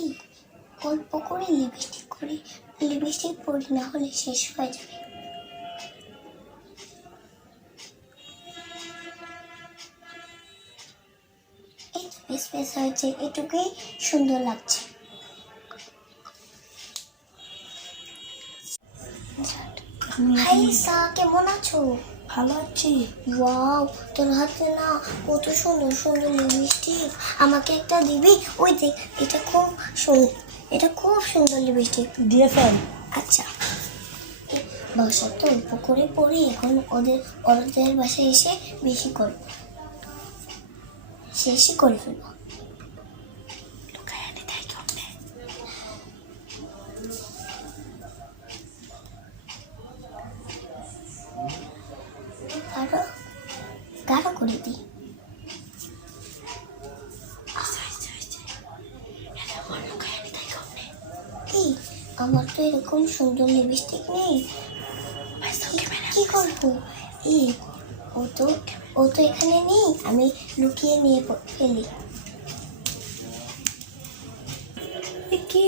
এই অল্প করে লিপস্টিক পরি, না হলে শেষ হয়ে যাবে। এই তো বেশ হয়েছে, এটুকুই সুন্দর লাগছে। হাই লিসা, কেমন আছো? ভালো আছি। ওয়াও, তোর হাতে না কত সুন্দর সুন্দর লিপস্টিক, আমাকে একটা দিবি? ওই দেখ, এটা খুব সুন্দর লিপস্টিক। দিয়ে ফেল। আচ্ছা, বাসা তো অল্প করে পড়ি, এখন ওদের বাসায় এসে বেশি করব, শেষই করে ফেলবো। আরো গাঢ় করে দিই। এই, আমার তো এরকম সুন্দর লিপস্টিক নেই, কি করবো? এই, ও তো এখানে নেই, আমি লুকিয়ে নিয়ে ফেলি। কি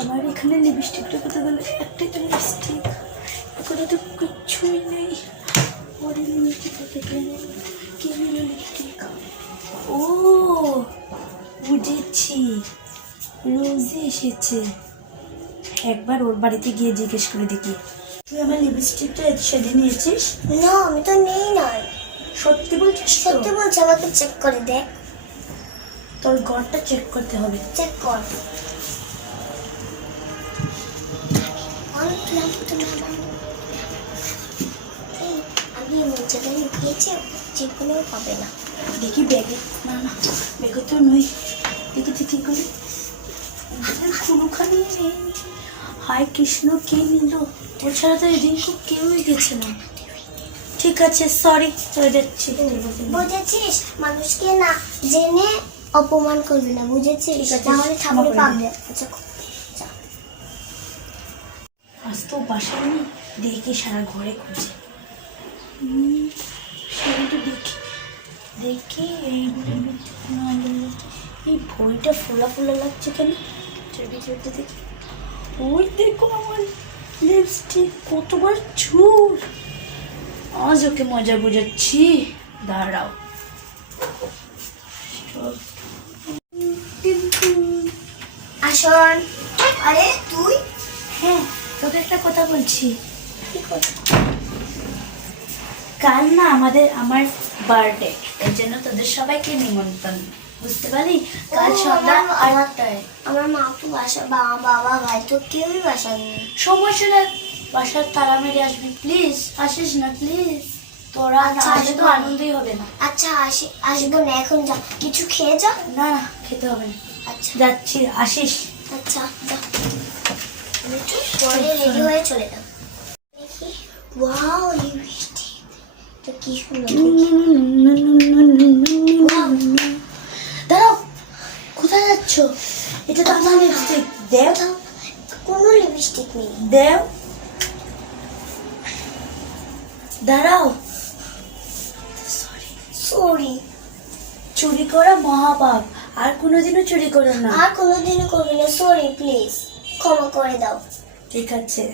আমার এখানে লিপস্টিকটা কোথায় গেল? একটাই তো লিপস্টিক, এখানে তো কিচ্ছুই নেই। ওর লিপস্টিকটা থেকে কি নিল লিপস্টিক? ও বুঝেছি, রোজে এসেছে। একবার ওর বাড়িতে গিয়ে জিজ্ঞেস করে দেখি। তুই আমার লিপস্টিকটা সেদিন নিয়েছিস? না, আমি তো নেই নাই। সত্যি বলছিস? সত্যি বলছি, আমাকে চেক করে দেখ। তোর ঘরটা চেক করতে হবে। চেক কর। আমি এমন জায়গায় লুকিয়েছি যে কোনো পাবে না। দেখি ব্যাগে, না ব্যাগে তো নই। দেখি কি করে কোনোখানে নেই। হায় কৃষ্ণ, কে নিল? তোর ছাড়া তো এদিকে কেউই গেছে না। ঠিক আছে, সরি, চলে যাচ্ছি। বুঝেছিস, মানুষকে না জেনে অপমান করবি না, বুঝেছিস? তাহলে থামলে পাবে। আচ্ছা, আজ তো বাসায় নেই, দেখি সারা ঘরে খুঁজে। সেটা দেখি এই বইটা ফোলা লাগছে কেন? ভিতরটা দেখি। ওই দেখো আমার লিপস্টিক, কতবার চুর। আজ ওকে মজা বোঝাচ্ছি, দাঁড়াও। আসন। আরে তুই? হ্যাঁ, তোকে একটা কথা বলছি। কি কথা? কাল না আমার বার্থডে, এর জন্য তোদের সবাইকে নিমন্ত্রণ, বুঝতে পারি? কাল সন্ধ্যা 8টায়। আমার মা তো বাবা ভাই তো কেউই বাসা নেই। সমস্যা না, বাসার তালা মেরে আসবি প্লিজ। আসিস না প্লিজ, তোরা না আসলে তো আনন্দই হবে না। আচ্ছা, আসবো না, এখন যা, কিছু খেয়ে যা। না খেতে হবে না। আচ্ছা যাচ্ছি, আসিস। আচ্ছা, যা, পরে রেডি হয়ে চলে যাও। দেখি, ওয়াও, লিপস্টিক তো কি সুন্দর। দাঁড়াও, কোথায় যাচ্ছ? এটা তো আমার লিপস্টিক। দেও। কোনো লিপস্টিক নেই। দেও। দাঁড়াও। সরি। চুরি করা মহাপাপ, আর কোনোদিনও চুরি করো না। আর কোনোদিনও করবি না, সরি প্লিজ, ক্ষমা করে দাও। ঠিক আছে।